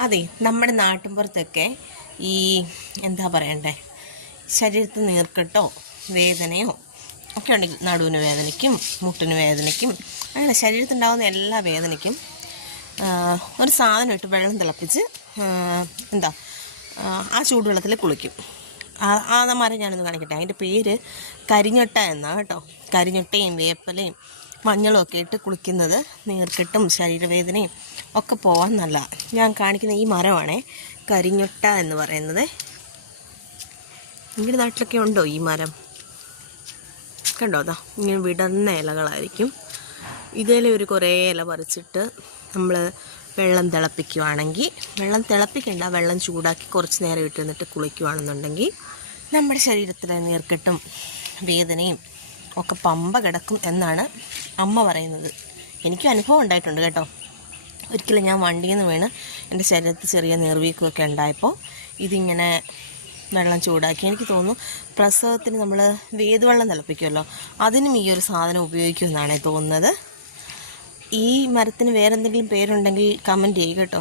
അതെ നമ്മുടെ നാട്ടിൻപുറത്തൊക്കെ ഈ എന്താ പറയണ്ടേ ശരീരത്തിൽ നീർക്കെട്ടോ വേദനയോ ഒക്കെ ഉണ്ടെങ്കിൽ നടുവിന് വേദനയ്ക്കും മുട്ടിന് വേദനയ്ക്കും അങ്ങനെ ശരീരത്തുണ്ടാകുന്ന എല്ലാ വേദനയ്ക്കും ഒരു സാധനം ഇട്ട് വെള്ളം തിളപ്പിച്ച് എന്താ ആ, ചൂടുവെള്ളത്തിൽ കുളിക്കും. ആ മരം ഞാനൊന്ന് കാണിക്കട്ടെ. അതിന്റെ പേര് കരിഞ്ഞൊട്ട എന്നാണ് കേട്ടോ. കരിഞ്ഞൊട്ടയും വേപ്പലയും മഞ്ഞളും ഒക്കെ ഇട്ട് കുളിക്കുന്നത് നീർക്കെട്ടും ശരീരവേദനയും ഒക്കെ പോവാൻ നല്ല ഞാൻ കാണിക്കുന്ന ഈ മരമാണേ കരിഞ്ഞൊട്ട എന്ന് പറയുന്നത്. നിങ്ങളുടെ നാട്ടിലൊക്കെ ഉണ്ടോ ഈ മരം? കണ്ടോ? അതാ ഇങ്ങനെ വിടർന്ന ഇലകളായിരിക്കും. ഇതിൽ ഒരു കുറേ ഇല പറിച്ചിട്ട് നമ്മൾ വെള്ളം തിളപ്പിക്കുവാണെങ്കിൽ വെള്ളം തിളപ്പിക്കേണ്ട വെള്ളം ചൂടാക്കി കുറച്ച് നേരം ഇട്ട് നിന്നിട്ട് കുളിക്കുവാണെന്നുണ്ടെങ്കിൽ നമ്മുടെ ശരീരത്തിലെ നീർക്കെട്ടും വേദനയും ഒക്കെ പമ്പ കിടക്കും എന്നാണ് അമ്മ പറയുന്നത്. എനിക്കും അനുഭവം ഉണ്ടായിട്ടുണ്ട് കേട്ടോ. ഒരിക്കലും ഞാൻ വണ്ടിയിൽ നിന്ന് വീണ് എന്റെ ശരീരത്തിൽ ചെറിയ നീർവീക്കമൊക്കെ ഉണ്ടായപ്പോൾ ഇതിങ്ങനെ വെള്ളം ചൂടാക്കി. എനിക്ക് തോന്നുന്നു പ്രസവത്തിന് നമ്മൾ വേതുവെള്ളം തിളപ്പിക്കുമല്ലോ. അതിനും ഈ ഒരു സാധനം ഉപയോഗിക്കുമെന്നാണ് തോന്നുന്നത്. ഈ മരത്തിന് വേറെന്തെങ്കിലും പേരുണ്ടെങ്കിൽ കമന്റ് ചെയ്യുക കേട്ടോ.